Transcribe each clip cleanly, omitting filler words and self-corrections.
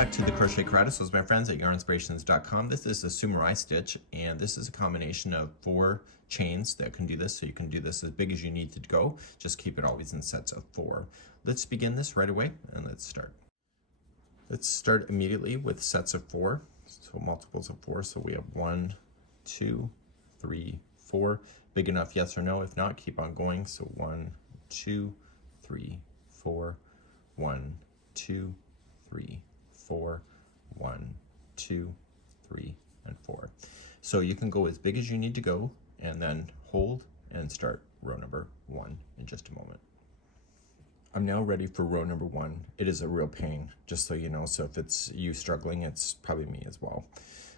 back to the Crochet Karate. So, my friends at yarnspirations.com. This is a Samurai Stitch, and this is a combination of 4 chains that can do this. So you can do this as big as you need to go. Just keep it always in sets of 4. Let's begin this right away, and let's start. Let's start immediately with sets of 4. So multiples of 4. So we have 1, 2, 3, 4. Big enough, yes or no? If not, keep on going. So 1, 2, 3, 4. 1, 2, 3, 4, 1, 2, 3, and 4. So you can go as big as you need to go, and then hold and start row number 1 in just a moment. I'm now ready for row number 1. It is a real pain, just so you know. So if it's you struggling, it's probably me as well.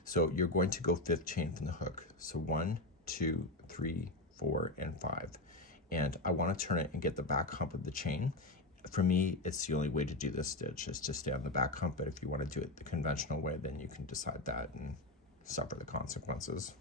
So you're going to go 5th chain from the hook. So 1, 2, 3, 4, and 5. And I want to turn it and get the back hump of the chain. For me, it's the only way to do this stitch is to stay on the back hump, but if you want to do it the conventional way, then you can decide that and suffer the consequences.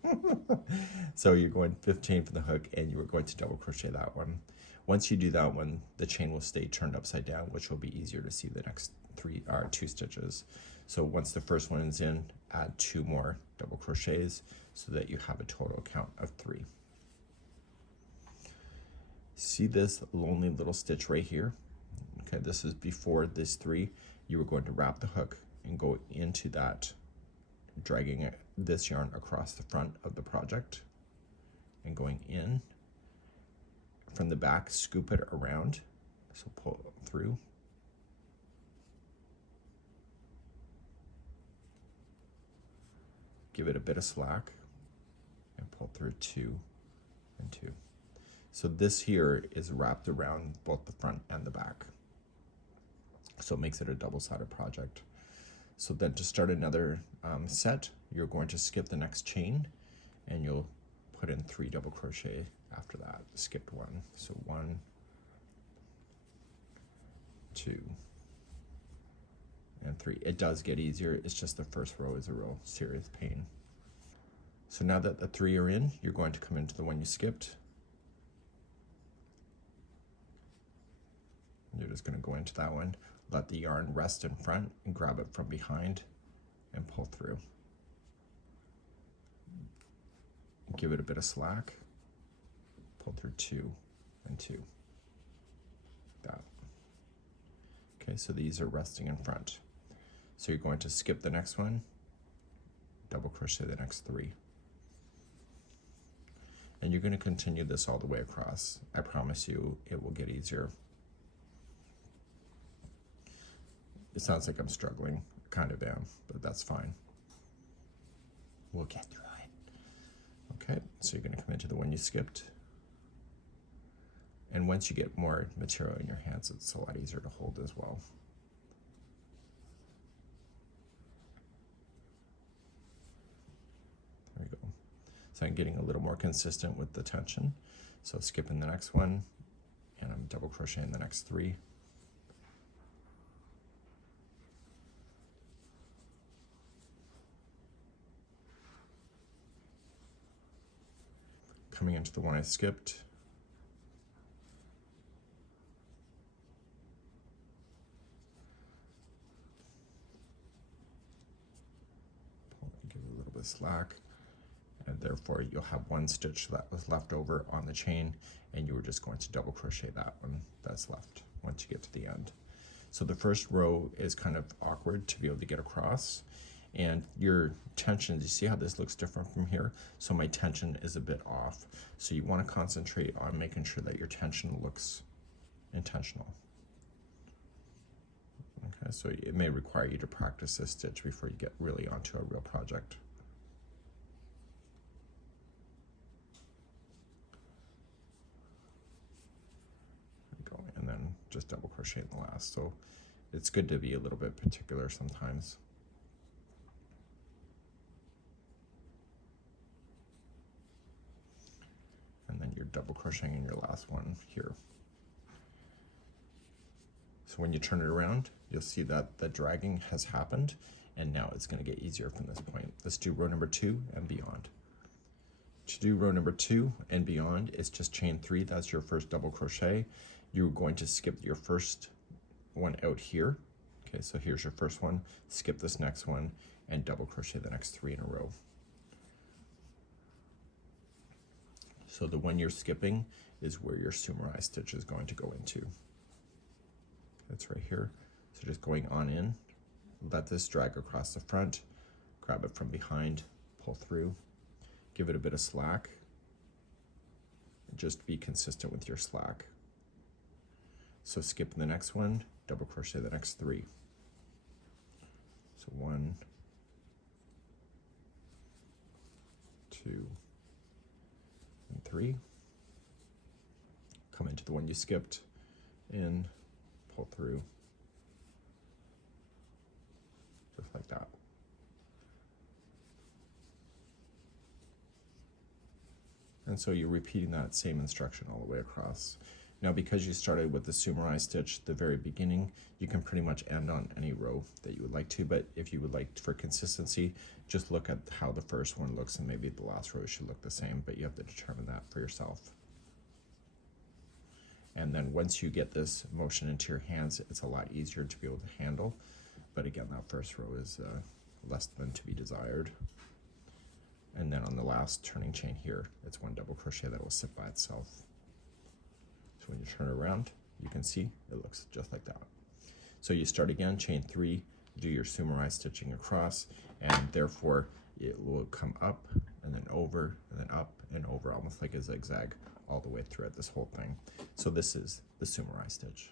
So you're going 5th chain from the hook, and you are going to double crochet that one. Once you do that one, the chain will stay turned upside down, which will be easier to see the next 2 stitches. So once the first one is in, add 2 more double crochets so that you have a total count of 3. See this lonely little stitch right here? Okay, this is before this 3. You are going to wrap the hook and go into that, dragging this yarn across the front of the project and going in from the back, scoop it around, so pull it through. Give it a bit of slack and pull through 2 and 2. So this here is wrapped around both the front and the back. So it makes it a double-sided project. So then to start another set, you're going to skip the next chain, and you'll put in 3 double crochet after that. Skipped 1. So 1, 2, and 3. It does get easier. It's just the first row is a real serious pain. So now that the 3 are in, you're going to come into the one you skipped. You're just going to go into that one, let the yarn rest in front, and grab it from behind and pull through. Give it a bit of slack, pull through 2 and 2. That. Okay, so these are resting in front. So you're going to skip the next one, double crochet the next 3. And you're going to continue this all the way across. I promise you it will get easier. It sounds like I'm struggling, kind of am, but that's fine. We'll get through it. Okay, so you're going to come into the one you skipped. And once you get more material in your hands, it's a lot easier to hold as well. There we go. So I'm getting a little more consistent with the tension. So skipping the next one, and I'm double crocheting the next 3. Coming into the one I skipped. Give it a little bit of slack, and therefore you'll have 1 stitch that was left over on the chain, and you were just going to double crochet that one that's left once you get to the end. So the first row is kind of awkward to be able to get across. And your tension, you see how this looks different from here? So my tension is a bit off. So you want to concentrate on making sure that your tension looks intentional. Okay, so it may require you to practice this stitch before you get really onto a real project. There we go, and then just double crochet in the last. So it's good to be a little bit particular sometimes. And then you're double crocheting in your last one here. So when you turn it around, you'll see that the dragging has happened, and now it's going to get easier from this point. Let's do row number 2 and beyond. To do row number 2 and beyond, it's just chain 3. That's your first double crochet. You're going to skip your first one out here, Okay, so here's your first one. Skip this next one and double crochet the next 3 in a row. So the one you're skipping is where your samurai stitch is going to go into. It's right here. So just going on in, let this drag across the front, grab it from behind, pull through, give it a bit of slack. Just be consistent with your slack. So skip the next one, double crochet the next 3. So 1, 2, and 3. Come into the one you skipped, in, pull through, just like that. And so you're repeating that same instruction all the way across. Now, because you started with the samurai stitch at the very beginning, you can pretty much end on any row that you would like to, but if you would like, for consistency, just look at how the first one looks and maybe the last row should look the same, but you have to determine that for yourself. And then once you get this motion into your hands, it's a lot easier to be able to handle. But again, that first row is less than to be desired. And then on the last turning chain here, it's 1 double crochet that will sit by itself. So when you turn it around, you can see it looks just like that. So you start again, chain 3, do your samurai stitching across, and therefore it will come up and then over and then up and over, almost like a zigzag all the way throughout this whole thing. So this is the samurai stitch.